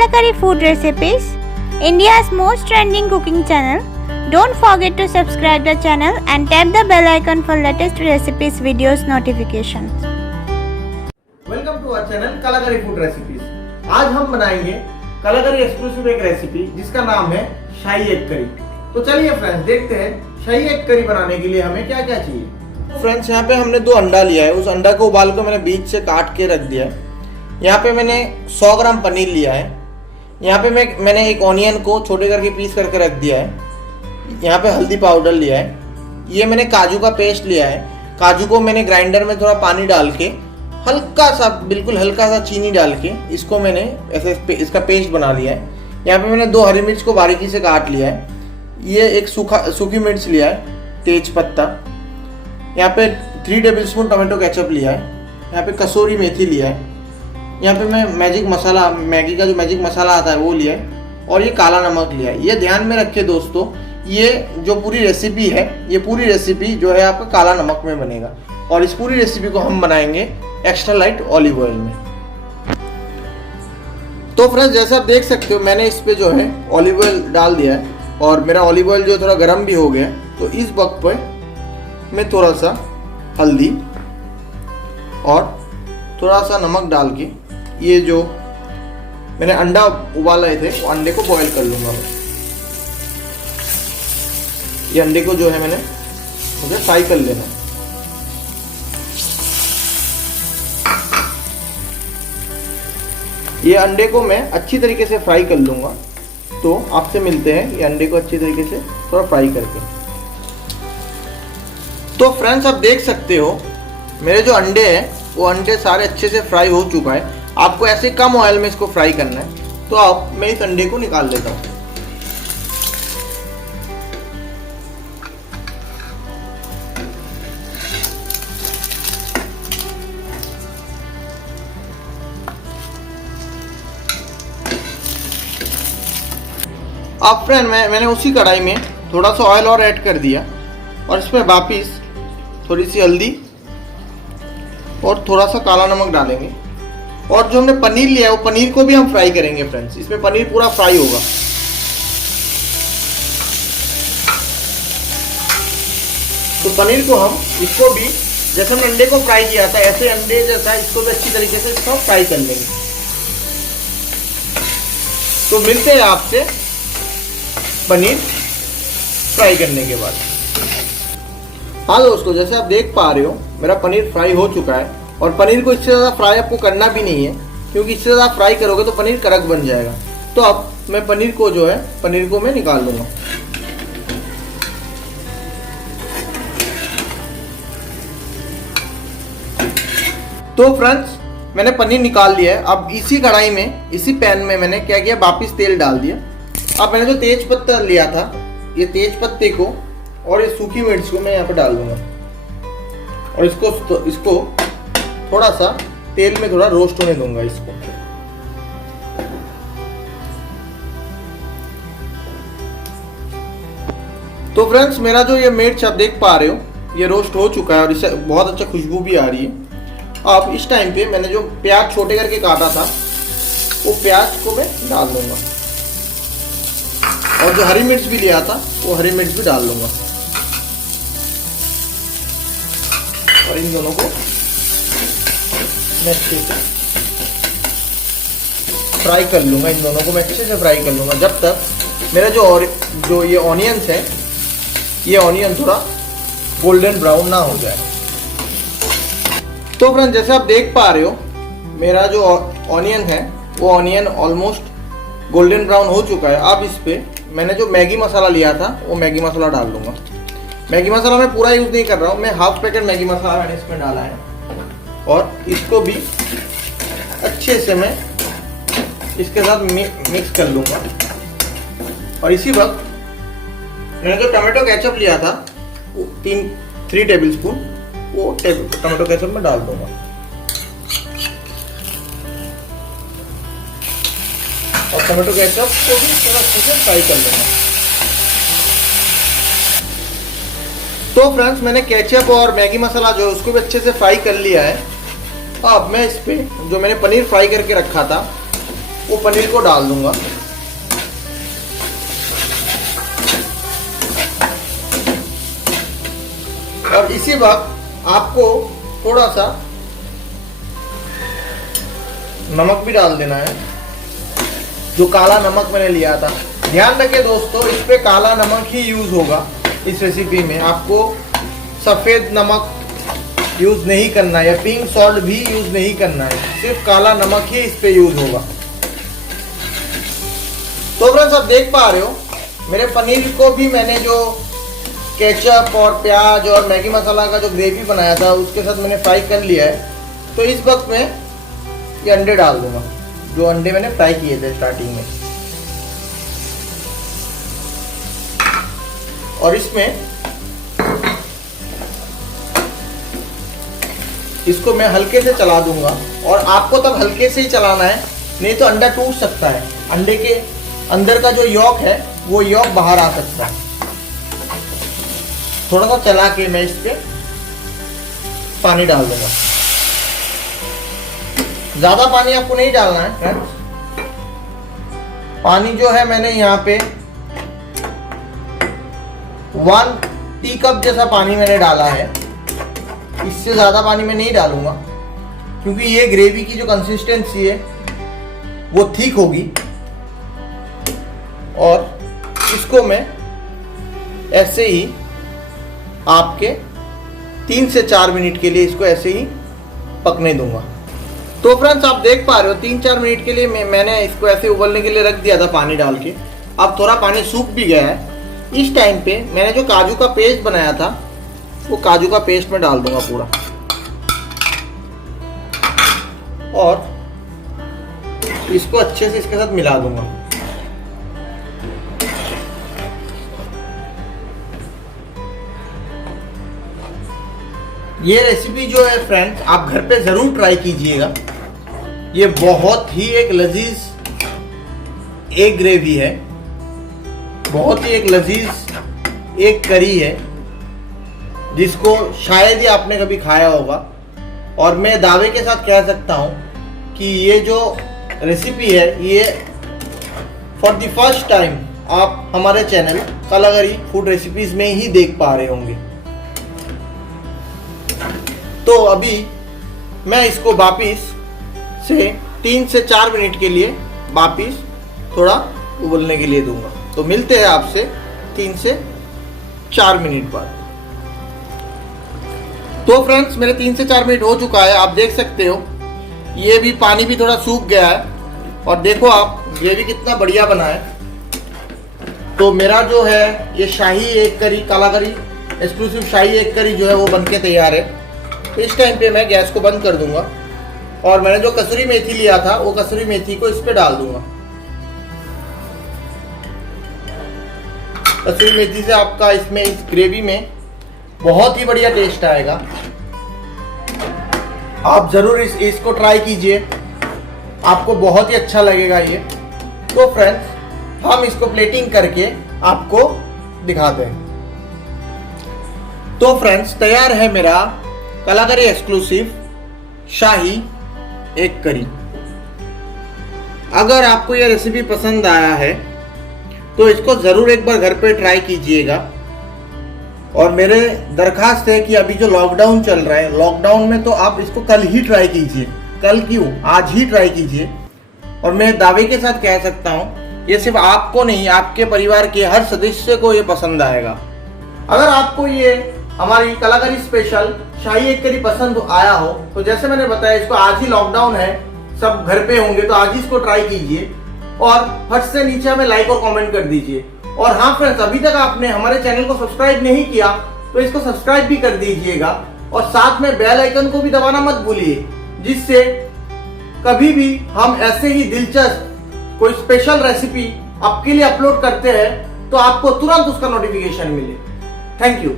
Kalakari Food Recipes, India's most trending cooking channel. Don't forget to subscribe the channel and tap the bell icon for latest recipes videos notifications. Welcome to our channel Kalakari food recipes. आज हम बनाएंगे कलाकारी exclusive एक recipe जिसका नाम है शाही egg curry. तो चलिए फ्रेंड्स देखते हैं शाही एग करी बनाने के लिए हमें क्या क्या चाहिए। फ्रेंड्स यहाँ पे हमने 2 अंडा लिया है। उस अंडा को उबाल कर मैंने बीच से काट के रख दिया है। यहाँ पे मैंने 100 ग्राम पनीर लिया है। यहाँ पे मैंने एक ऑनियन को छोटे करके पीस करके रख दिया है। यहाँ पे हल्दी पाउडर लिया है। ये मैंने काजू का पेस्ट लिया है। काजू को मैंने ग्राइंडर में थोड़ा पानी डाल के हल्का सा, बिल्कुल हल्का सा चीनी डाल के इसको मैंने ऐसे इसका पेस्ट बना लिया है। यहाँ पे मैंने 2 हरी मिर्च को बारीकी से काट लिया है। ये एक सूखी मिर्च लिया है, तेज पत्ता। यहाँ पे 3 टेबलस्पून टोमेटो केचप लिया है। यहाँ पे कसूरी मेथी लिया है। यहाँ पे मैं मैजिक मसाला, मैगी का जो मैजिक मसाला आता है वो लिया है। और ये काला नमक लिया है। ये ध्यान में रखिए दोस्तों, ये जो पूरी रेसिपी है, ये पूरी रेसिपी जो है आपका काला नमक में बनेगा। और इस पूरी रेसिपी को हम बनाएंगे एक्स्ट्रा लाइट ऑलिव ऑयल में। तो फ्रेंड्स जैसे आप देख सकते हो मैंने इस पे जो है ऑलिव ऑयल डाल दिया है और मेरा ऑलिव ऑयल जो थोड़ा गर्म भी हो गया। तो इस वक्त पे मैं थोड़ा सा हल्दी और थोड़ा सा नमक डाल के ये जो मैंने अंडा उबाल रहे थे वो अंडे को बॉईल कर लूंगा मैं। ये अंडे को जो है मुझे फ्राई कर लेना है। ये अंडे को मैं अच्छी तरीके से फ्राई कर लूंगा। तो आपसे मिलते हैं ये अंडे को अच्छी तरीके से थोड़ा फ्राई करके। तो फ्रेंड्स आप देख सकते हो मेरे जो अंडे हैं वो अंडे सारे अच्छे से फ्राई हो चुका है। आपको ऐसे कम ऑयल में इसको फ्राई करना है। तो अब मैं इस अंडे को निकाल लेता हूँ। अब फ्रेंड मैंने उसी कढ़ाई में थोड़ा सा ऑयल और ऐड कर दिया और इसमें वापिस थोड़ी सी हल्दी और थोड़ा सा काला नमक डालेंगे। और जो हमने पनीर लिया है वो पनीर को भी हम फ्राई करेंगे फ्रेंड्स। इसमें पनीर पूरा फ्राई होगा। तो पनीर को हम इसको भी जैसे हमने अंडे को फ्राई किया था ऐसे अंडे जैसा इसको भी अच्छी तरीके से इसको फ्राई कर लेंगे। तो मिलते हैं आपसे पनीर फ्राई करने के बाद। हाँ दोस्तों जैसे आप देख पा रहे हो मेरा पनीर फ्राई हो चुका है। और पनीर को इससे ज़्यादा फ्राई आपको करना भी नहीं है, क्योंकि इससे ज़्यादा फ्राई करोगे तो पनीर कड़क बन जाएगा। तो अब मैं पनीर को मैं निकाल लूँगा। तो फ्रेंड्स मैंने पनीर निकाल लिया है। अब इसी कढ़ाई में, इसी पैन में मैंने क्या किया, वापिस तेल डाल दिया। अब मैंने जो तेज पत्ता लिया था, ये तेज पत्ते को और ये सूखी मिर्च को मैं यहाँ पे डाल दूंगा। और इसको थोड़ा सा तेल में थोड़ा रोस्ट होने दूंगा इसको। तो फ्रेंड्स मेरा जो ये मिर्च आप देख पा रहे हो ये रोस्ट हो चुका है और इससे बहुत अच्छा खुशबू भी आ रही है। अब इस टाइम पे मैंने जो प्याज छोटे करके काटा था वो प्याज को मैं डाल दूंगा। और जो हरी मिर्च भी लिया था वो हरी मिर्च भी डाल लूंगा। और इन दोनों को मैं अच्छे से फ्राई कर लूंगा। इन दोनों को मैं अच्छे से फ्राई कर लूंगा जब तक मेरा जो ये ऑनियंस है, ये ऑनियन थोड़ा गोल्डन ब्राउन ना हो जाए। तो फ्रेंड जैसे आप देख पा रहे हो मेरा जो ऑनियन है वो ऑनियन ऑलमोस्ट गोल्डन ब्राउन हो चुका है। अब इस पे मैंने जो मैगी मसाला लिया था वो मैगी मसाला डाल दूंगा। मैगी मसाला मैं पूरा यूज़ नहीं कर रहा हूँ, मैं हाफ पैकेट मैगी मसाला मैंने इसमें डाला है। और इसको भी अच्छे से मैं इसके साथ मिक्स कर लूँगा। और इसी वक्त मैंने जो टमाटो केचप लिया था वो 3 टेबलस्पून वो टमाटो केचप में डाल दूंगा। और टमाटो केचप को भी थोड़ा अच्छे से फ्राई कर लूंगा। तो फ्रेंड्स मैंने केचप और मैगी मसाला जो है उसको भी अच्छे से फ्राई कर लिया है। अब मैं इस पे जो मैंने पनीर फ्राई करके रखा था वो पनीर को डाल दूंगा। और इसी वक्त आपको थोड़ा सा नमक भी डाल देना है, जो काला नमक मैंने लिया था। ध्यान रखिए दोस्तों, इस पे काला नमक ही यूज होगा इस रेसिपी में। आपको सफ़ेद नमक यूज नहीं करना है या पिंक सॉल्ट भी यूज नहीं करना है, सिर्फ काला नमक ही इस पे यूज होगा। तो फ्रेंड्स आप देख पा रहे हो मेरे पनीर को भी मैंने जो केचप और प्याज और मैगी मसाला का जो ग्रेवी बनाया था उसके साथ मैंने फ्राई कर लिया है। तो इस वक्त में ये अंडे डाल दूंगा, जो अंडे मैंने फ्राई किए थे स्टार्टिंग में। और इसमें इसको मैं हल्के से चला दूंगा, और आपको तब हल्के से ही चलाना है, नहीं तो अंडा टूट सकता है। अंडे के अंदर का जो यॉक है वो यॉक बाहर आ सकता है। थोड़ा सा चला के मैं इस पे पानी डाल दूंगा। ज्यादा पानी आपको नहीं डालना है फ्रेंड्स। पानी जो है मैंने यहाँ पे 1 टी कप जैसा पानी मैंने डाला है। इससे ज्यादा पानी मैं नहीं डालूंगा, क्योंकि ये ग्रेवी की जो कंसिस्टेंसी है वो ठीक होगी। और इसको मैं ऐसे ही आपके 3 से 4 मिनट के लिए इसको ऐसे ही पकने दूंगा। तो फ्रेंड्स आप देख पा रहे हो 3-4 मिनट के लिए मैंने इसको ऐसे उबलने के लिए रख दिया था पानी डाल के। अब थोड़ा पानी सूख भी गया है। इस टाइम पे मैंने जो काजू का पेस्ट बनाया था वो काजू का पेस्ट में डाल दूंगा पूरा, और इसको अच्छे से इसके साथ मिला दूंगा। ये रेसिपी जो है फ्रेंड्स आप घर पे जरूर ट्राई कीजिएगा। ये बहुत ही एक लजीज एक ग्रेवी है, बहुत ही एक लजीज एक करी है, जिसको शायद ही आपने कभी खाया होगा। और मैं दावे के साथ कह सकता हूँ कि ये जो रेसिपी है ये फॉर द फर्स्ट टाइम आप हमारे चैनल कलागरी फूड रेसिपीज में ही देख पा रहे होंगे। तो अभी मैं इसको वापिस से 3 से 4 मिनट के लिए वापिस थोड़ा उबलने के लिए दूंगा। तो मिलते हैं आपसे 3 से 4 मिनट बाद। तो फ्रेंड्स मेरे 3 से 4 मिनट हो चुका है। आप देख सकते हो ये भी पानी भी थोड़ा सूख गया है, और देखो आप ग्रेवी कितना बढ़िया बना है। तो मेरा जो है ये शाही एग करी, कलागरी एक्सक्लूसिव शाही एग करी जो है वो बनके तैयार है। तो इस टाइम पे मैं गैस को बंद कर दूंगा, और मैंने जो कसूरी मेथी लिया था वो कसूरी मेथी को इस पे डाल दूंगा। कसूरी मेथी से आपका इसमें इस ग्रेवी में बहुत ही बढ़िया टेस्ट आएगा। आप जरूर इसको ट्राई कीजिए, आपको बहुत ही अच्छा लगेगा ये। तो फ्रेंड्स हम इसको प्लेटिंग करके आपको दिखाते हैं। तो फ्रेंड्स तैयार है मेरा कलागरी एक्सक्लूसिव शाही एग करी। अगर आपको यह रेसिपी पसंद आया है तो इसको ज़रूर एक बार घर पे ट्राई कीजिएगा। और मेरे दरखास्त है कि अभी जो लॉकडाउन चल रहा है, लॉकडाउन में तो आप इसको कल ही ट्राई कीजिए। कल क्यों, आज ही ट्राई कीजिए। और मैं दावे के साथ कह सकता हूँ ये सिर्फ आपको नहीं, आपके परिवार के हर सदस्य को ये पसंद आएगा। अगर आपको ये हमारी कलागरी स्पेशल शाही एग करी पसंद आया हो तो जैसे मैंने बताया इसको आज ही लॉकडाउन है, सब घर पे होंगे, तो आज ही इसको ट्राई कीजिए। और फट से नीचे हमें लाइक और कमेंट कर दीजिए। और हाँ फ्रेंड्स, अभी तक आपने हमारे चैनल को सब्सक्राइब नहीं किया तो इसको सब्सक्राइब भी कर दीजिएगा, और साथ में बेल आइकन को भी दबाना मत भूलिए, जिससे कभी भी हम ऐसे ही दिलचस्प कोई स्पेशल रेसिपी आपके लिए अपलोड करते हैं तो आपको तुरंत उसका नोटिफिकेशन मिले। Thank you.